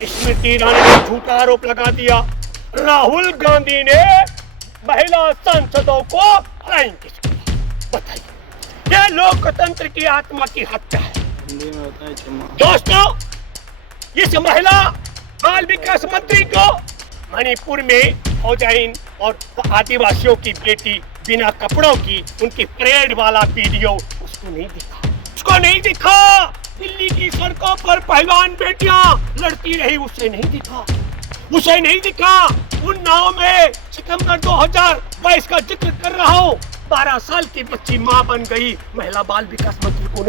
स्मृति ईरानी ने झूठा आरोप लगा दिया। राहुल गांधी ने महिला सांसदों को फ्लाइंग किस किया। बताइए, यह लोकतंत्र की आत्मा की हत्या है। दोस्तों, इस महिला बाल विकास मंत्री को मणिपुर में फौजाइन और आदिवासियों की बेटी बिना कपड़ों की उनकी परेड वाला वीडियो उसको नहीं दिखा। दिल्ली की सड़कों पर पहलवान बेटियां लड़ती रही, उसे नहीं दिखा। उन्नाव में सितंबर 2022 का जिक्र कर रहा हूँ, 12 साल की बच्ची मां बन गई। महिला बाल विकास मंत्री को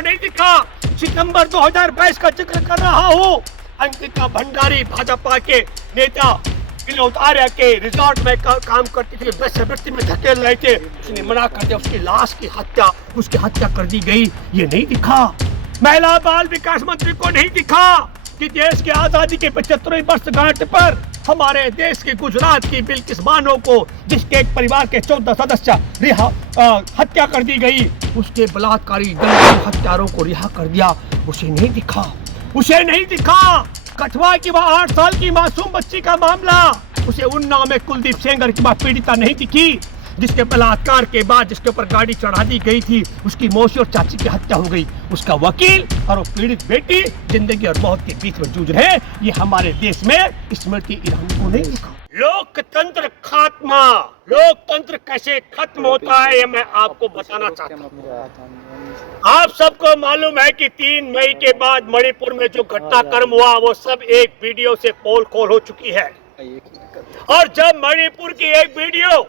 नहीं दिखा। सितंबर 2022 का जिक्र कर रहा हूँ, अंकिता भंडारी भाजपा के नेता विनोद आर्य के रिजॉर्ट में काम करती थी, वृत्ति में धकेल रहे थे, उसने मना कर दिया, उसकी हत्या कर दी गई। ये नहीं दिखा। महिला बाल विकास मंत्री को नहीं दिखा कि देश की आजादी के 75वें वर्षगांठ पर हमारे देश के गुजरात की बिल्किस बानो को, जिसके एक परिवार के 14 सदस्य हत्या कर दी गई, उसके बलात्कारी हत्यारों को रिहा कर दिया। उसे नहीं दिखा। कठवा की वह 8 साल की मासूम बच्ची का मामला, उसे उन्नाव में कुलदीप सेंगर की वह पीड़िता नहीं दिखी, जिसके बलात्कार के बाद जिसके ऊपर गाड़ी चढ़ा दी गई थी, उसकी मौसी और चाची की हत्या हो गई। उसका वकील और वो पीड़ित बेटी जिंदगी और मौत के बीच में जूझ रहे। ये हमारे देश में स्मृति ईरानी को नहीं दिखा। लोकतंत्र खात्मा, लोकतंत्र कैसे खत्म होता है ये मैं आपको बताना चाहता हूँ। आप सबको मालूम है कि 3 मई के बाद मणिपुर में जो घटनाक्रम हुआ वो सब एक वीडियो से पोल खोल हो चुकी है। और जब मणिपुर की एक वीडियो,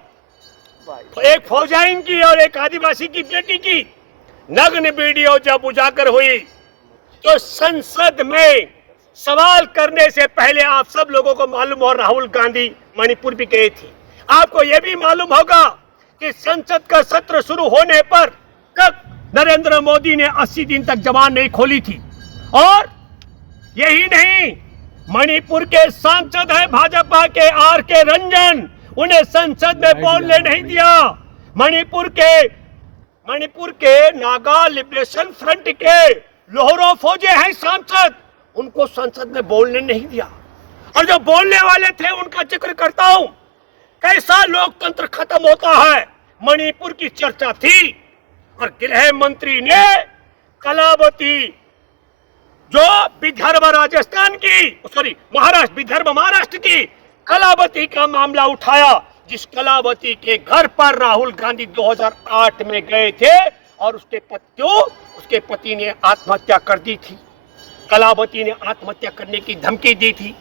एक फौजाइन की और एक आदिवासी की बेटी की नग्न वीडियो जब उजागर हुई, तो संसद में सवाल करने से पहले आप सब लोगों को मालूम हो राहुल गांधी मणिपुर भी गए थे। आपको यह भी मालूम होगा कि संसद का सत्र शुरू होने पर तक नरेंद्र मोदी ने 80 दिन तक जबान नहीं खोली थी। और यही नहीं, मणिपुर के सांसद हैं भाजपा के आर.के. रंजन, उन्हें संसद में बोलने नहीं दिया। मणिपुर के नागा लिबरेशन फ्रंट के लोहरो फौजे हैं सांसद, उनको संसद में बोलने नहीं दिया। और जो बोलने वाले थे उनका जिक्र करता हूं। कैसा लोकतंत्र खत्म होता है, मणिपुर की चर्चा थी और गृह मंत्री ने कलावती, जो महाराष्ट्र की कलावती का मामला उठाया, जिस कलावती के घर पर राहुल गांधी 2008 में गए थे और उसके पति ने आत्महत्या कर दी थी। कलावती ने आत्महत्या करने की धमकी दी थी।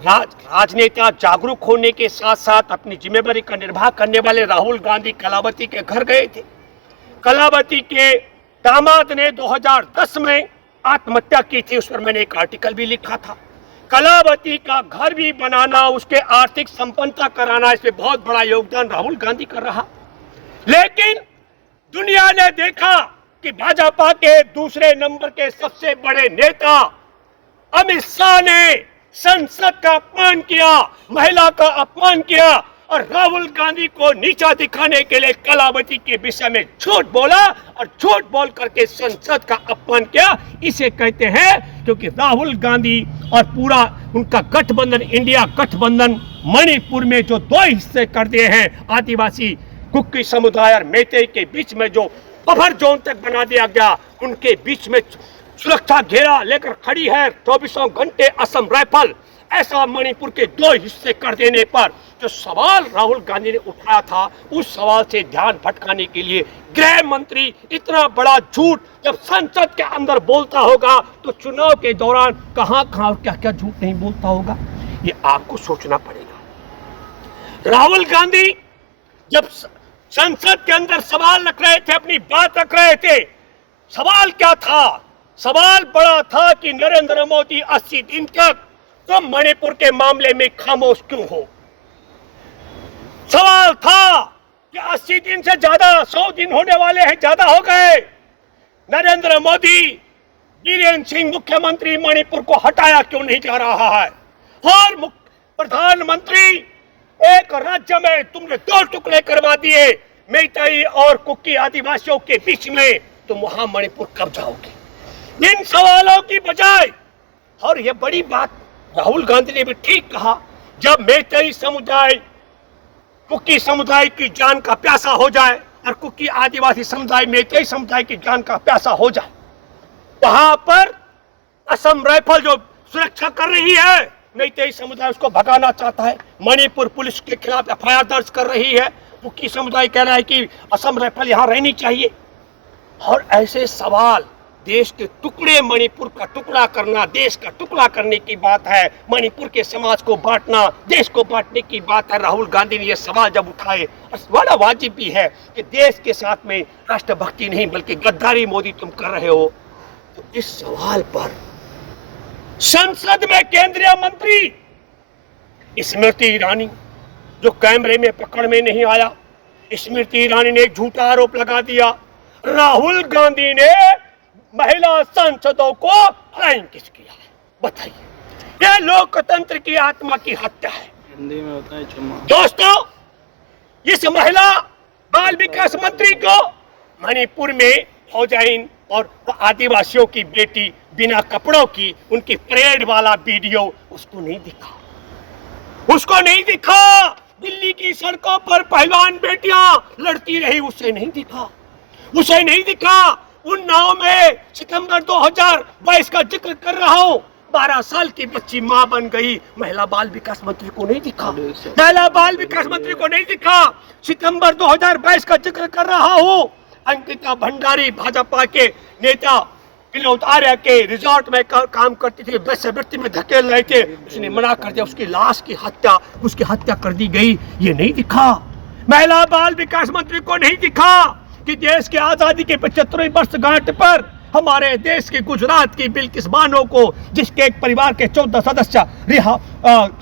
राजनेता जागरूक होने के साथ साथ अपनी जिम्मेदारी का निर्वाह करने वाले राहुल गांधी कलावती के घर गए थे। कलावती के दामाद ने 2010 में आत्महत्या की थी, उस पर मैंने एक आर्टिकल भी लिखा था। कलावती का घर भी बनाना, उसके आर्थिक संपन्नता कराना, इसमें बहुत बड़ा योगदान राहुल गांधी कर रहा। लेकिन दुनिया ने देखा कि भाजपा के दूसरे नंबर के सबसे बड़े नेता अमित शाह ने संसद का अपमान किया, महिला का अपमान किया और राहुल गांधी को नीचा दिखाने के लिए कलावती के विषय में झूठ बोला और झूठ बोल करके संसद का अपमान किया। इसे कहते हैं क्योंकि राहुल गांधी और पूरा उनका गठबंधन, इंडिया गठबंधन, मणिपुर में जो 2 हिस्से कर दिए हैं, आदिवासी कुकी समुदाय और मेते के बीच में जो बफर जोन तक बना दिया गया, उनके बीच में सुरक्षा घेरा लेकर खड़ी है 24 घंटे असम राइफल। ऐसा मणिपुर के 2 हिस्से कर देने पर जो सवाल राहुल गांधी ने उठाया था, उस सवाल से ध्यान भटकाने के लिए गृह मंत्री इतना बड़ा झूठ जब संसद के अंदर बोलता होगा तो चुनाव के दौरान कहां और क्या झूठ नहीं बोलता होगा, ये आपको सोचना पड़ेगा। राहुल गांधी जब संसद के अंदर सवाल रख रहे थे, अपनी बात रख रहे थे, सवाल क्या था? सवाल बड़ा था कि नरेंद्र मोदी 80 दिन तक तो मणिपुर के मामले में खामोश क्यों हो। सवाल था कि 80 दिन से ज्यादा, 100 दिन होने वाले हैं, ज्यादा हो गए। नरेंद्र मोदी, बीरेन्द्र सिंह मुख्यमंत्री मणिपुर को हटाया क्यों नहीं जा रहा है। और प्रधानमंत्री, एक राज्य में तुमने 2 टुकड़े करवा दिए मेइतेई और कुकी आदिवासियों के बीच में, तुम वहां मणिपुर कब जाओगे। इन सवालों की बजाय और ये बड़ी बात राहुल गांधी ने भी ठीक कहा, जब मैतेई समुदाय कुकी समुदाय की जान का प्यासा हो जाए और कुकी आदिवासी समुदाय मैतेई समुदाय की जान का प्यासा हो जाए, वहां पर असम राइफल जो सुरक्षा कर रही है, मैतेई समुदाय उसको भगाना चाहता है। मणिपुर पुलिस के खिलाफ एफआईआर दर्ज कर रही है। कुकी समुदाय कह रहा है कि असम राइफल यहाँ रहनी चाहिए। और ऐसे सवाल, देश के टुकड़े, मणिपुर का टुकड़ा करना देश का टुकड़ा करने की बात है, मणिपुर के समाज को बांटना देश को बांटने की बात है। राहुल गांधी ने यह सवाल जब उठाए, बड़ा वाजिब भी है कि देश के साथ में राष्ट्रभक्ति नहीं बल्कि गद्दारी मोदी तुम कर रहे हो। तो इस सवाल पर संसद में केंद्रीय मंत्री स्मृति ईरानी, जो कैमरे में पकड़ में नहीं आया, स्मृति ईरानी ने एक झूठा आरोप लगा दिया, राहुल गांधी ने महिला सांसदों को फ्लाइंग किस किया है। बताइए, यह लोकतंत्र की आत्मा की हत्या है। हिंदी में होता है चुम्मा। दोस्तों, इस महिला बाल विकास मंत्री को मणिपुर में फौजाइन और आदिवासियों की बेटी बिना कपड़ों की उनकी परेड वाला वीडियो उसको नहीं दिखा। दिल्ली की सड़कों पर पहलवान बेटियां लड़ती रही, उसे नहीं दिखा। उन्नाव में सितंबर 2022 का जिक्र कर रहा हूं, 12 साल की बच्ची मां बन गई। महिला बाल विकास मंत्री को नहीं दिखा। सितंबर 2022 का जिक्र कर रहा हूं, अंकिता भंडारी भाजपा के नेता विनोद आर्य के रिजॉर्ट में काम करती थी, वेश्यावृत्ति में धकेल रहे थे, उसने मना कर दिया, उसकी हत्या कर दी गई। ये नहीं दिखा। महिला बाल विकास मंत्री को नहीं दिखा कि देश की आजादी के 75वीं वर्षगांठ पर हमारे देश के गुजरात की बिल्किस बानो को, जिसके एक परिवार के 14 सदस्य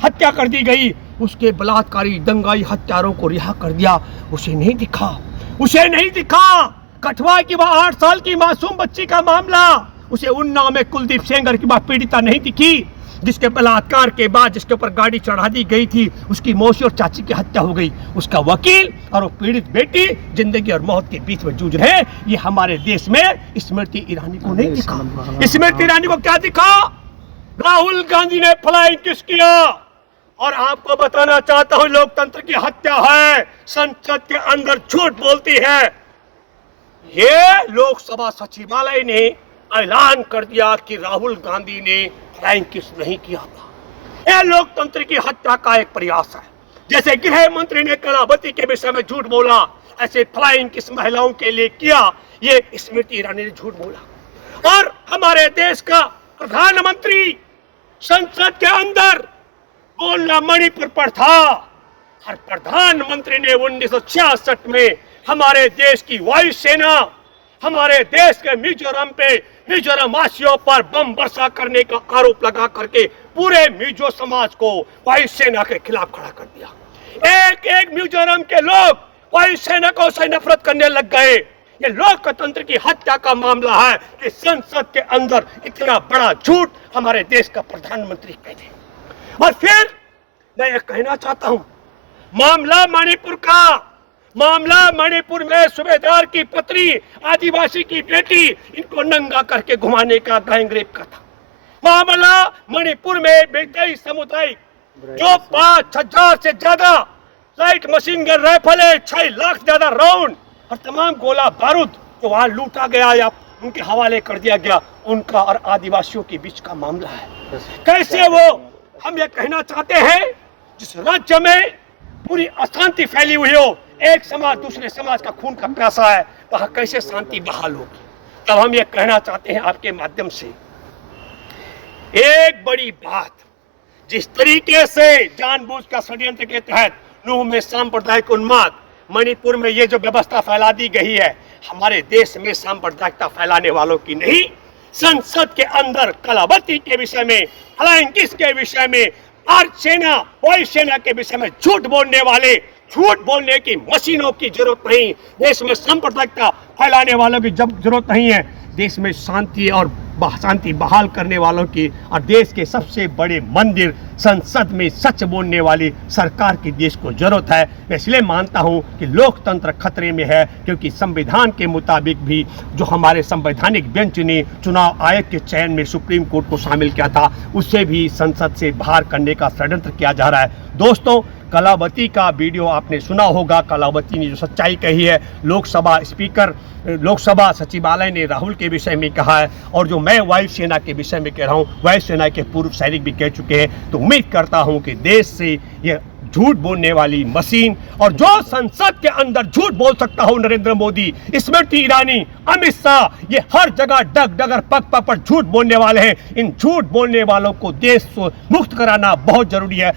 हत्या कर दी गई, उसके बलात्कारी दंगाई हत्यारों को रिहा कर दिया। उसे नहीं दिखा। कठुआ की वह 8 साल की मासूम बच्ची का मामला, उसे उन्नाव में कुलदीप सेंगर की वह पीड़िता नहीं दिखी, जिसके बलात्कार के बाद जिसके ऊपर गाड़ी चढ़ा दी गई थी, उसकी मौसी और चाची की हत्या हो गई। उसका वकील और वो पीड़ित बेटी जिंदगी और मौत के बीच में जूझ रहे। ये हमारे देश में स्मृति ईरानी को नहीं दिखा। स्मृति ईरानी को क्या दिखा? राहुल गांधी ने फ्लाइंग किस किया। और आपको बताना चाहता हूं, लोकतंत्र की हत्या है, संसद के अंदर झूठ बोलती है। ये लोकसभा सचिवालय ने ऐलान कर दिया कि राहुल गांधी ने फ्लाइंग किस नहीं किया था। यह लोकतंत्र की हत्या का एक प्रयास है। जैसे गृह मंत्री ने कलावती के विषय में झूठ बोला, ऐसे फ्लाइंग किस महिलाओं के लिए किया, ये स्मृति ईरानी ने झूठ बोला। और हमारे देश का प्रधानमंत्री संसद के अंदर बोलना मणिपुर पर था। और प्रधानमंत्री ने 1966 में हमारे देश की वायुसेना हमारे देश के मिजोरम वासियों पर बम वर्षा करने का आरोप लगा करके पूरे मिजो समाज को वायुसेना के खिलाफ खड़ा कर दिया। एक मिजोरम के लोग वायुसेना को से नफरत करने लग गए। ये लोकतंत्र की हत्या का मामला है कि संसद के अंदर इतना बड़ा झूठ हमारे देश का प्रधानमंत्री कहते। और फिर मैं ये कहना चाहता हूं, मामला मणिपुर में सूबेदार की पत्नी आदिवासी की बेटी इनको नंगा करके घुमाने का गैंग रेप का था। मामला मणिपुर में मैतेई समुदाय जो 5,000 से ज्यादा लाइट मशीन गन राइफल है, 6 लाख से ज्यादा राउंड और तमाम गोला बारूद जो वहां लूटा गया या उनके हवाले कर दिया गया, उनका और आदिवासियों के बीच का मामला है। कैसे वो, हम ये कहना चाहते हैं, जिस राज्य में पूरी अशांति फैली हुई हो, एक समाज दूसरे समाज का खून का प्यासा है, वहां कैसे शांति बहाल होगी। तब हम ये कहना चाहते हैं आपके माध्यम से, एक बड़ी बात, जिस तरीके से जानबूझ का षड्यंत्र के तहत नूह में सांप्रदायिक उन्माद, मणिपुर में ये जो व्यवस्था फैला दी गई है, हमारे देश में सांप्रदायिकता फैलाने वालों की नहीं, संसद के अंदर कलावती के विषय में, फ्लाइंग किस के विषय में, अर्धसेना वायुसेना के विषय में झूठ बोलने वाले, झूठ बोलने की मशीनों की जरूरत नहीं। देश में सांप्रदायिकता फैलाने वालों की जरूरत नहीं है। देश में शांति और शांति बहाल करने वालों की और देश के सबसे बड़े मंदिर संसद में सच बोलने वाली सरकार की देश को जरूरत है। मैं इसलिए मानता हूं कि लोकतंत्र खतरे में है, क्योंकि संविधान के मुताबिक भी जो हमारे संवैधानिक बेंच ने चुनाव आयोग के चयन में सुप्रीम कोर्ट को शामिल किया था, उससे भी संसद से बाहर करने का षड्यंत्र किया जा रहा है। दोस्तों, कलावती का वीडियो आपने सुना होगा। कलावती ने जो सच्चाई कही है, लोकसभा सचिवालय ने राहुल के विषय में कहा है, और जो मैं वायुसेना के विषय में कह रहा हूँ, वायुसेना के पूर्व सैनिक भी कह चुके हैं। तो उम्मीद करता हूँ कि देश से ये झूठ बोलने वाली मशीन, और जो संसद के अंदर झूठ बोल सकता हो, नरेंद्र मोदी, स्मृति ईरानी, अमित शाह, ये हर जगह डग डगर पग पग पर झूठ बोलने वाले हैं। इन झूठ बोलने वालों को देश से मुक्त कराना बहुत जरूरी है।